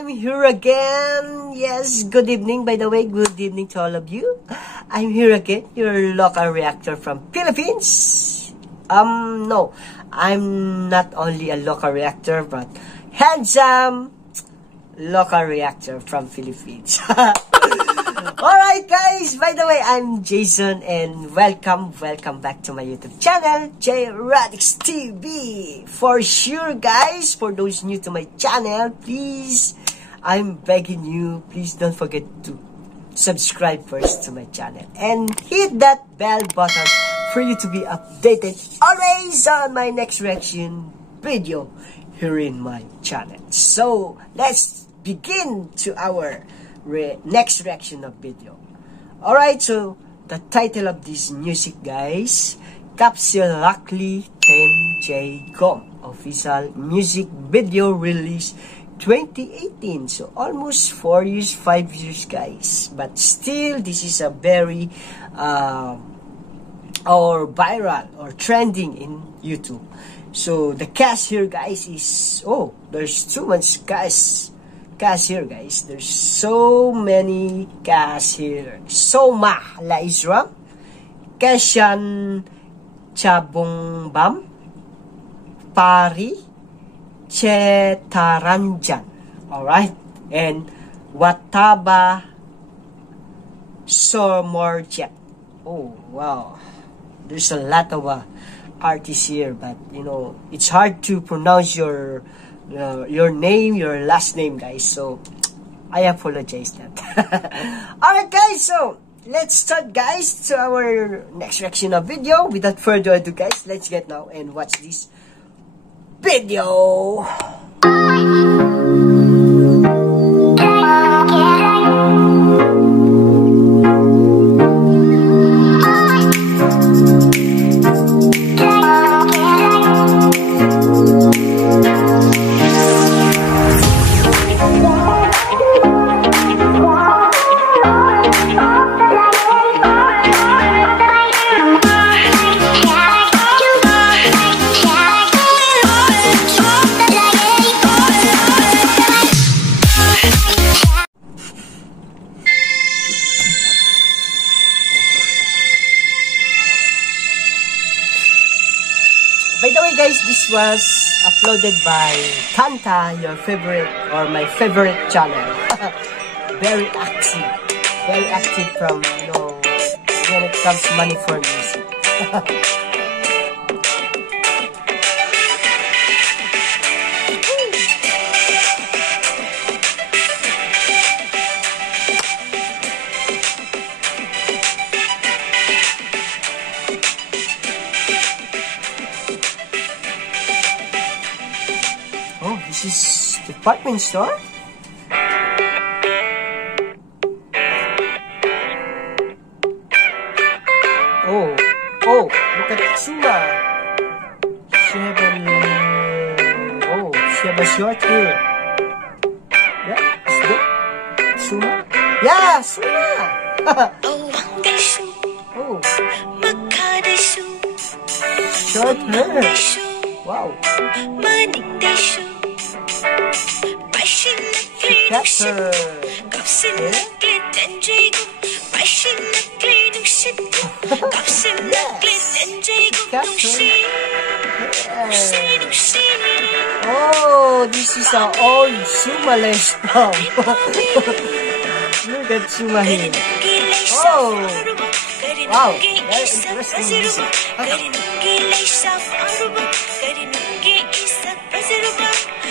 I'm here again. Yes, good evening, by the way. Good evening to all of you. I'm here again, your local reactor from Philippines. No, I'm not only a local reactor, but handsome local reactor from Philippines. Alright guys, by the way, I'm Jayson and welcome back to my YouTube channel, Radix TV. For sure guys, for those new to my channel, please, I'm begging you, please don't forget to subscribe first to my channel and hit that bell button for you to be updated always on my next reaction video here in my channel. So, let's begin to our next reaction of video. Alright, so the title of this music guys, KAPSILLAKLE TENJEIGUM, official music video release 2018. So almost 4 years, 5 years guys, but still this is a very or viral or trending in YouTube. So the cast here guys is, oh, there's too much cast here guys. There's so many cast here. Soma Laisram, Keshan Chabongbam, Pari Chetaranjan, alright, and Wataba Somorjet. Oh wow, there's a lot of artists here, but you know it's hard to pronounce your name, your last name guys, so I apologize that. Alright guys, so let's start guys to our next reaction of video. Without further ado guys, let's get now and watch this video. By the way guys, this was uploaded by Tantha, your favorite or my favorite channel. Very active from, you know, when it comes to Manipur music. Oh, this is department store? Oh, look at Suma. She have a short hair. Yeah, is that Suma? Yeah, Suma! Oh, short hair. Wow. Capture. Oh, this is our old Sumale song. Look at Suma here. Oh, wow, very interesting music.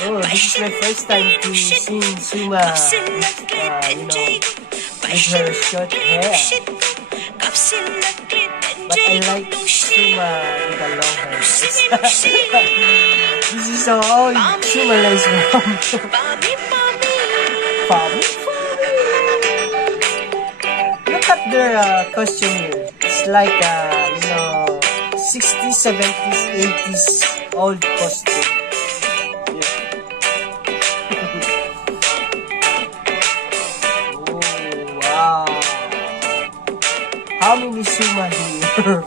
Oh, this is my first time to sing Suma, you know, with her short hair. But I like Suma with the long hair. This is so old Suma lace mom. Look at their costume here. It's like, you know, 60s, 70s, 80s old costume. How many Suma here?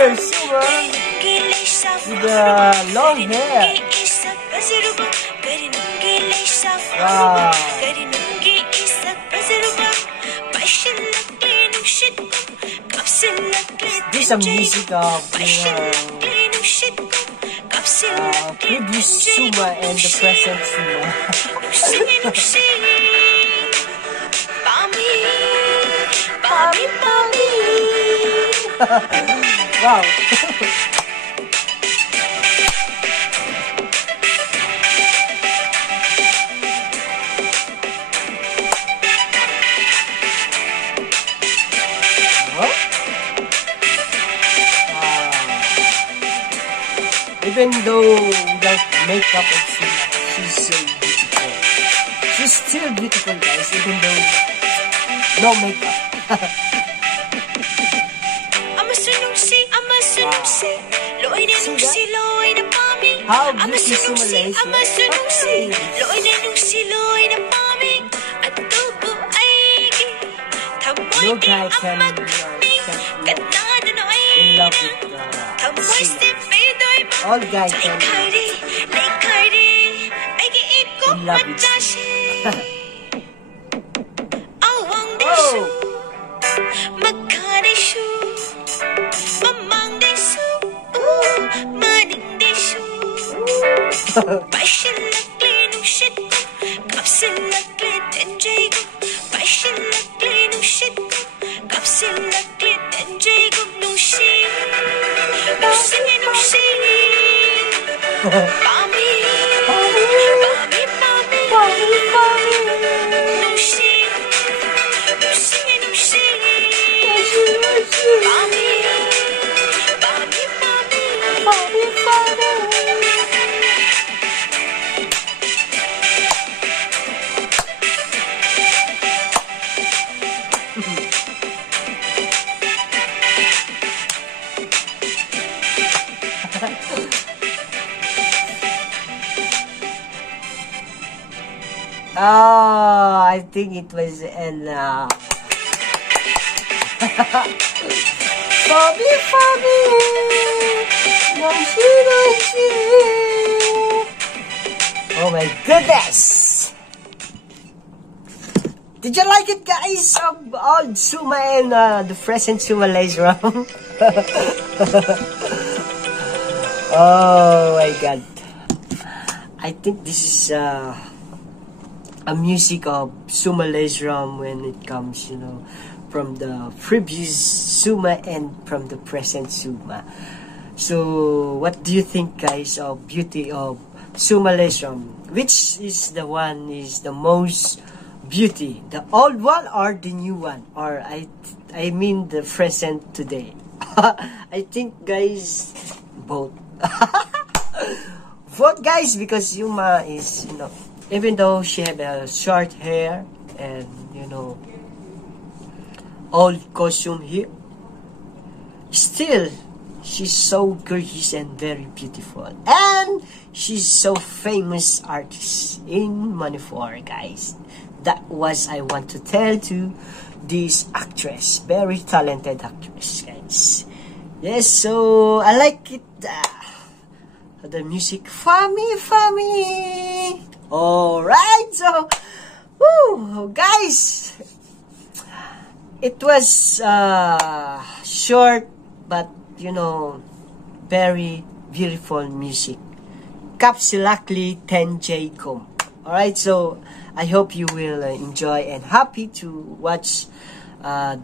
here, Suma, with the long hair. Wow. This is a music of previous Suma and the present Suma. Wow. Even though without makeup and she's so beautiful. She's still beautiful, guys, even though no makeup. How beauty Suma is. No guy can in love with Suma. All guys can in love with Suma. Oh. KAPSILLAKLE tenjeigum, KAPSILLAKLE tenjeigum nushi, nushi. Pami, pami, nushi, nushi. Pami, Oh, I think it was Ella. Fabi, Fabi, oh my goodness! Did you like it, guys? Of old Suma and the present Suma laser round. Oh my god! I think this is a music of Suma Laseram when it comes, you know, from the previous Suma and from the present Suma. So, what do you think, guys, of beauty of Suma Laseram? Which is the one is the most beauty? The old one or the new one? Or I mean the present today. I think, guys, both. Both, guys, because Suma is, you know, even though she had a short hair and, you know, old costume here, still she's so gorgeous and very beautiful, and she's so famous artist in Manipur, guys. That was I want to tell to this actress, very talented actress, guys. Yes, so I like it. The music, Fami. Alright, so, woo, guys, it was short, but, you know, very beautiful music. KAPSILLAKLE tenjeigum. Alright, so, I hope you will enjoy and happy to watch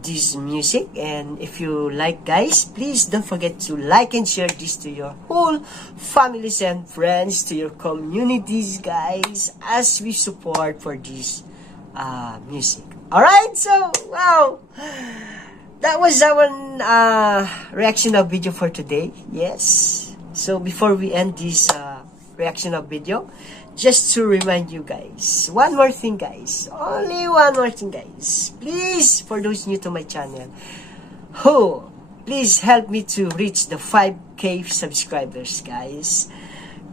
this music. And if you like, guys, please don't forget to like and share this to your whole families and friends, to your communities, guys, as we support for this music. Alright, so wow, that was our reaction of video for today. Yes, so before we end this reaction of video, just to remind you guys, one more thing, guys, only one more thing, guys. Please, for those new to my channel, please help me to reach the 5K subscribers, guys.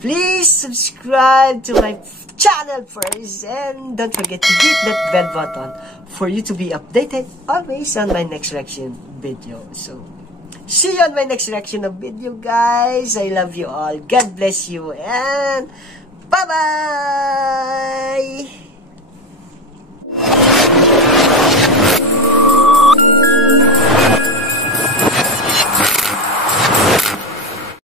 Please subscribe to my channel first, and don't forget to hit that bell button for you to be updated always on my next reaction video. So See you on my next reaction of video, guys. I love you all. God bless you, and bye-bye!